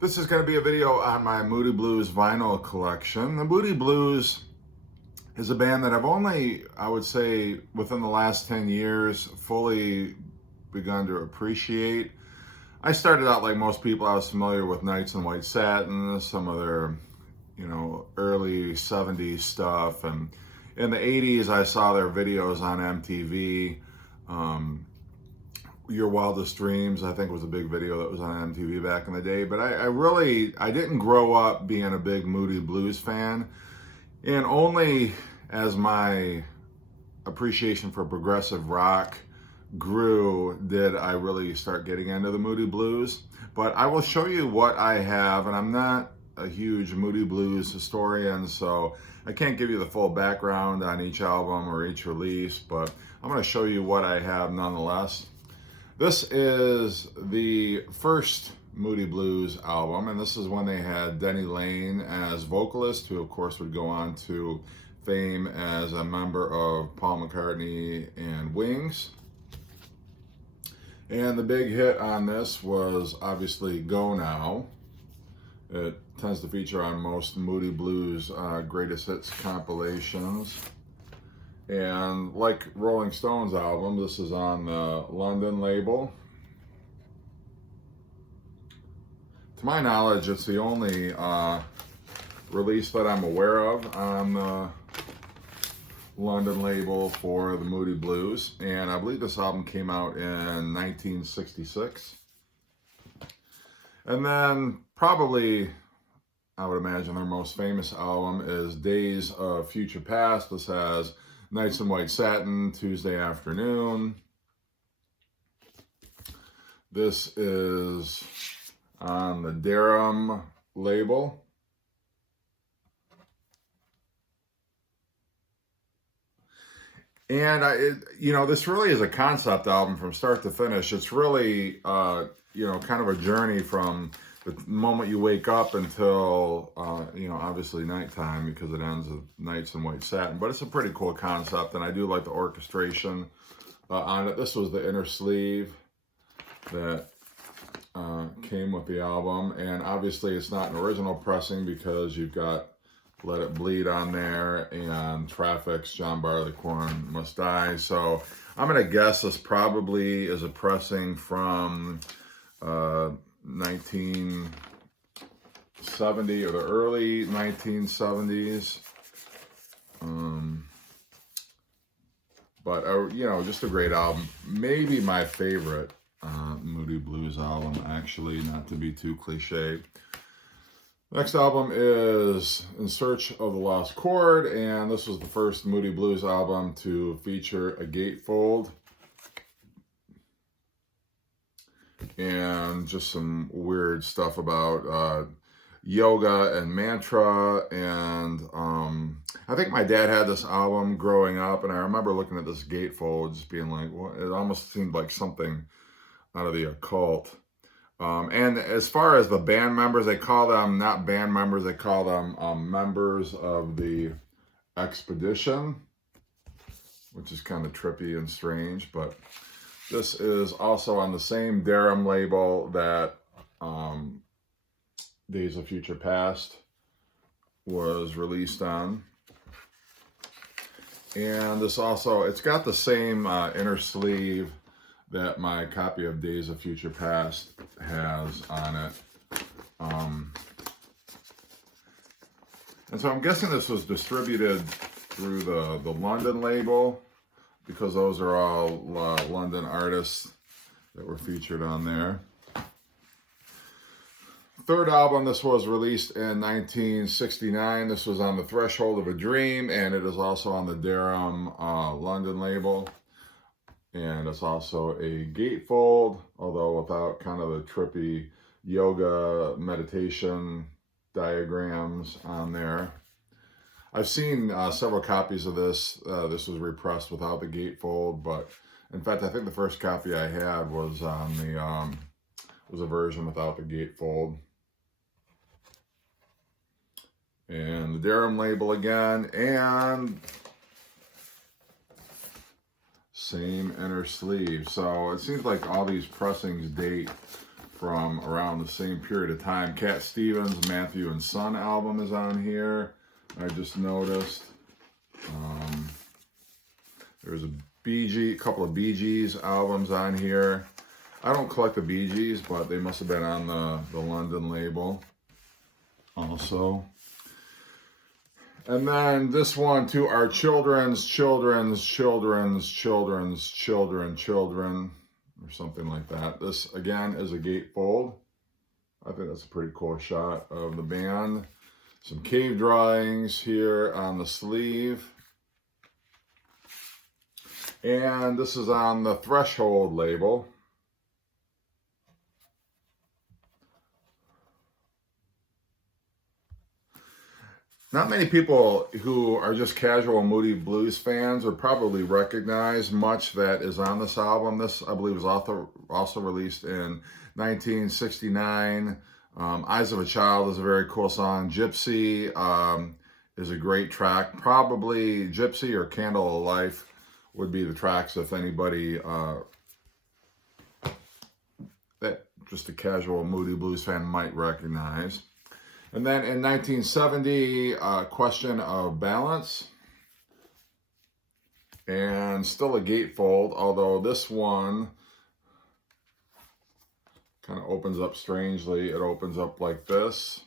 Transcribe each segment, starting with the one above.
This is going to be a video on my Moody Blues vinyl collection. The Moody Blues is a band that I've only, I would say, within the last 10 years, fully begun to appreciate. I started out like most people. I was familiar with Knights in White Satin, some of their, early 70s stuff. And in the 80s, I saw their videos on MTV. Your Wildest Dreams, I think, was a big video that was on MTV back in the day. But I didn't grow up being a big Moody Blues fan. And only as my appreciation for progressive rock grew did I really start getting into the Moody Blues. But I will show you what I have, and I'm not a huge Moody Blues historian, so I can't give you the full background on each album or each release, but I'm going to show you what I have nonetheless. This is the first Moody Blues album, and this is when they had Denny Laine as vocalist, who of course would go on to fame as a member of Paul McCartney and Wings. And the big hit on this was obviously Go Now. It tends to feature on most Moody Blues greatest hits compilations. And like Rolling Stones album, this is on the London label. To my knowledge, it's the only release that I'm aware of on the London label for the Moody Blues. And I believe this album came out in 1966. And then probably, I would imagine, their most famous album is Days of Future Past. This has Knights in White Satin, Tuesday Afternoon. This is on the Durham label. And this really is a concept album from start to finish. It's really, kind of a journey from the moment you wake up until, obviously nighttime, because it ends with Knights in White Satin. But it's a pretty cool concept, and I do like the orchestration on it. This was the inner sleeve that came with the album. And obviously it's not an original pressing because you've got Let It Bleed on there and Traffic's John Barleycorn Must Die. So I'm going to guess this probably is a pressing from 1970 or the early 1970s. But just a great album. Maybe my favorite Moody Blues album, actually, not to be too cliche. Next album is In Search of the Lost Chord, and this was the first Moody Blues album to feature a gatefold. And just some weird stuff about yoga and mantra. And I think my dad had this album growing up, and I remember looking at this gatefold just being like, well, it almost seemed like something out of the occult. And as far as the band members, they call them not band members, they call them members of the expedition, which is kind of trippy and strange. But this is also on the same Durham label that Days of Future Past was released on. And this also, it's got the same inner sleeve that my copy of Days of Future Past has on it. And so I'm guessing this was distributed through the London label, because those are all London artists that were featured on there. Third album, this was released in 1969. This was on the Threshold of a Dream, and it is also on the Durham London label. And it's also a gatefold, although without kind of the trippy yoga meditation diagrams on there. I've seen several copies of this. This was repressed without the gatefold, but in fact, I think the first copy I had was on the was a version without the gatefold. And the Durham label again, and same inner sleeve. So it seems like all these pressings date from around the same period of time. Cat Stevens' Matthew and Son album is on here. I just noticed. There's a couple of Bee Gees albums on here. I don't collect the Bee Gees, but they must have been on the London label also. And then this one too, our children's, or something like that. This again is a gatefold. I think that's a pretty cool shot of the band. Some cave drawings here on the sleeve. And this is on the Threshold label. Not many people who are just casual Moody Blues fans would probably recognize much that is on this album. This, I believe, was also released in 1969. Eyes of a Child is a very cool song. Gypsy is a great track. Probably Gypsy or Candle of Life would be the tracks if anybody, that just a casual Moody Blues fan might recognize. And then in 1970, Question of Balance. And still a gatefold, although this one kind of opens up strangely. It opens up like this.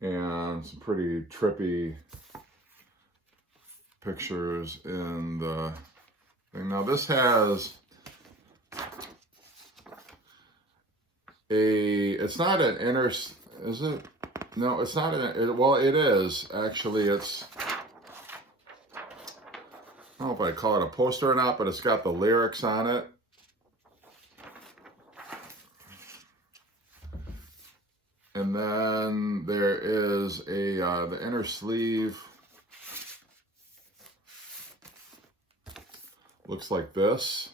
And some pretty trippy pictures in the thing. Now this has it's not an inner, is it? No, it's not well, it is. Actually, it's, I don't know if I call it a poster or not, but it's got the lyrics on it. And then there is the inner sleeve looks like this.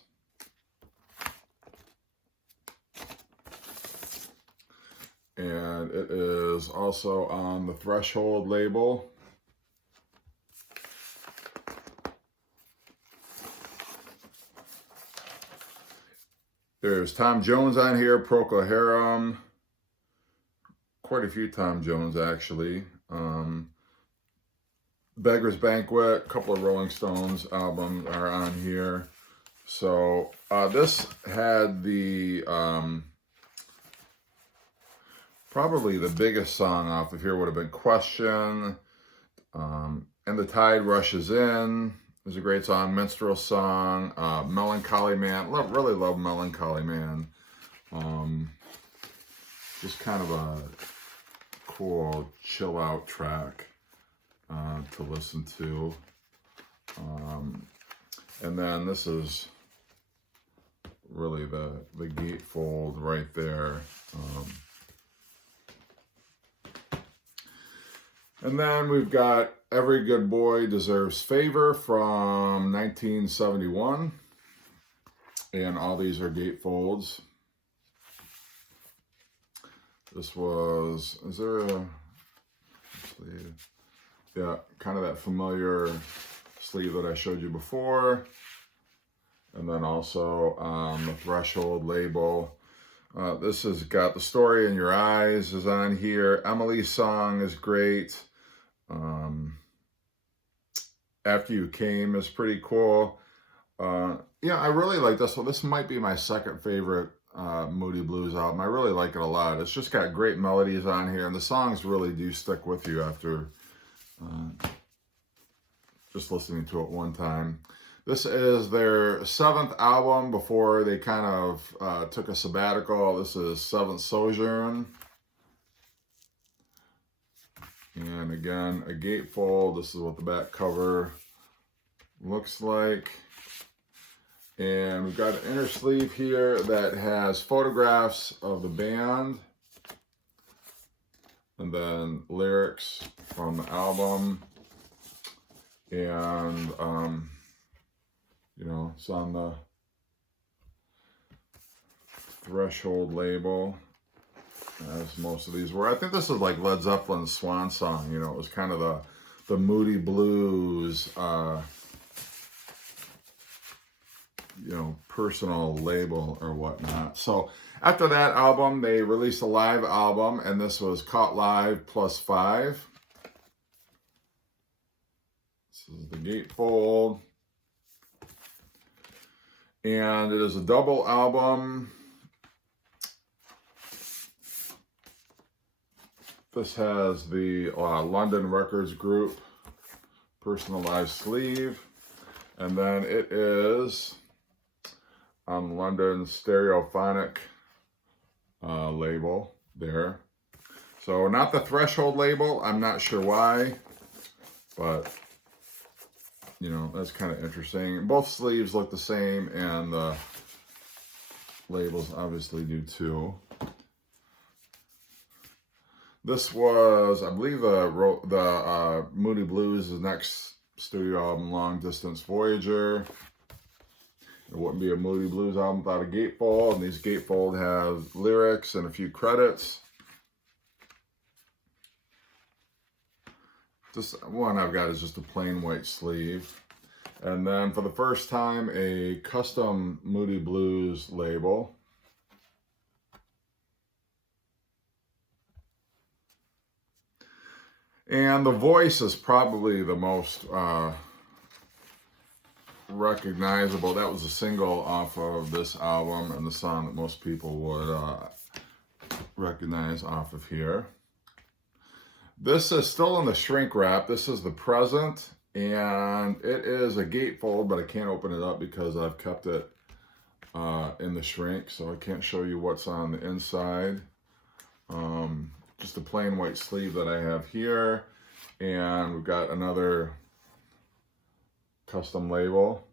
And it is also on the Threshold label. There's Tom Jones on here, Procol Harum. Quite a few Tom Jones, actually. Beggar's Banquet, a couple of Rolling Stones albums are on here. So this had the probably the biggest song off of here would have been Question, and the Tide Rushes In. There's a great song, Minstrel Song, Melancholy Man. Really love Melancholy Man. Just kind of a cool chill out track to listen to. And then this is really the gatefold right there. And then we've got Every Good Boy Deserves Favour from 1971. And all these are gatefolds. This was, is there a sleeve? Yeah, kind of that familiar sleeve that I showed you before. And then also the Threshold label. This has got The Story in Your Eyes is on here. Emily's Song is great. After You Came is pretty cool. Yeah, I really like this one. This might be my second favorite Moody Blues album. I really like it a lot. It's just got great melodies on here, and the songs really do stick with you after just listening to it one time. This is their 7th album before they kind of took a sabbatical. This is 7th Sojourn. And again, a gatefold. This is what the back cover looks like. And we've got an inner sleeve here that has photographs of the band. And then lyrics from the album. And, you know, it's on the Threshold label, as most of these were. I think this is like Led Zeppelin's swan song. You know, it was kind of the Moody Blues, personal label or whatnot. So after that album, they released a live album, and this was Caught Live +5. This is the Gatefold. And it is a double album. This has the London Records Group personalized sleeve. And then it is on London Stereophonic label there. So not the Threshold label. I'm not sure why, but that's kind of interesting. Both sleeves look the same, and the labels obviously do too. This was, I believe, the Moody Blues' next studio album, Long Distance Voyager. It wouldn't be a Moody Blues album without a Gatefold, and these Gatefold have lyrics and a few credits. This one I've got is just a plain white sleeve. And then for the first time, a custom Moody Blues label. And the voice is probably the most recognizable. That was a single off of this album, and the song that most people would recognize off of here. This is still in the shrink wrap. This is the present, and it is a Gatefold, but I can't open it up because I've kept it in the shrink, so I can't show you what's on the inside. Just a plain white sleeve that I have here, and we've got another custom label.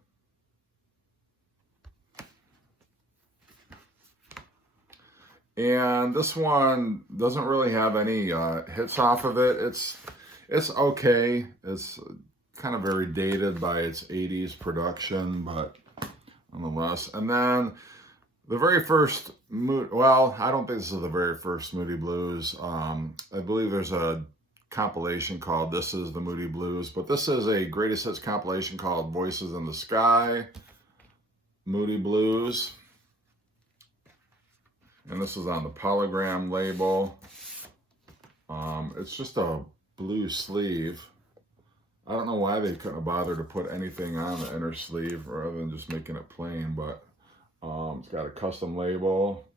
And this one doesn't really have any hits off of it. It's okay. It's kind of very dated by its 80s production, but nonetheless. And then the very first well, I don't think this is the very first Moody Blues. I believe there's a compilation called This Is the Moody Blues, but this is a greatest hits compilation called Voices in the Sky, Moody Blues. And this is on the Polygram label. It's just a blue sleeve. I don't know why they couldn't have bothered to put anything on the inner sleeve rather than just making it plain, but it's got a custom label.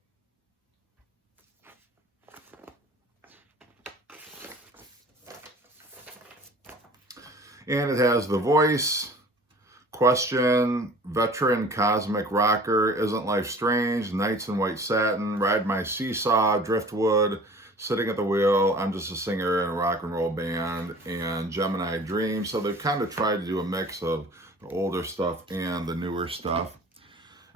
And it has the voice, question, veteran cosmic rocker, isn't life strange, nights in white satin, ride my seesaw, driftwood, sitting at the wheel, I'm just a singer in a rock and roll band, and Gemini Dream. So they've kind of tried to do a mix of the older stuff and the newer stuff.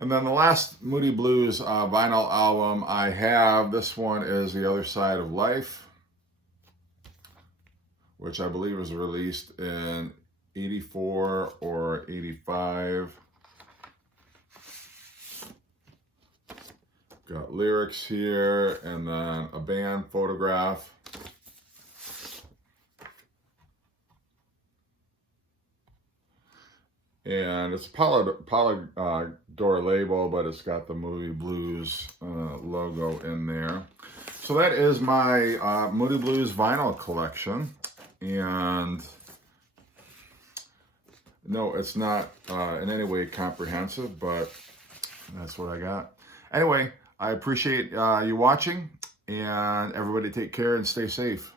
And then the last Moody Blues vinyl album I have, this one is The Other Side of Life, which I believe was released in 84 or 85. Got lyrics here, and then a band photograph. And it's a Polydor label, but it's got the Moody Blues logo in there. So that is my Moody Blues vinyl collection. And no, it's not in any way comprehensive, but that's what I got. Anyway, I appreciate you watching, and everybody take care and stay safe.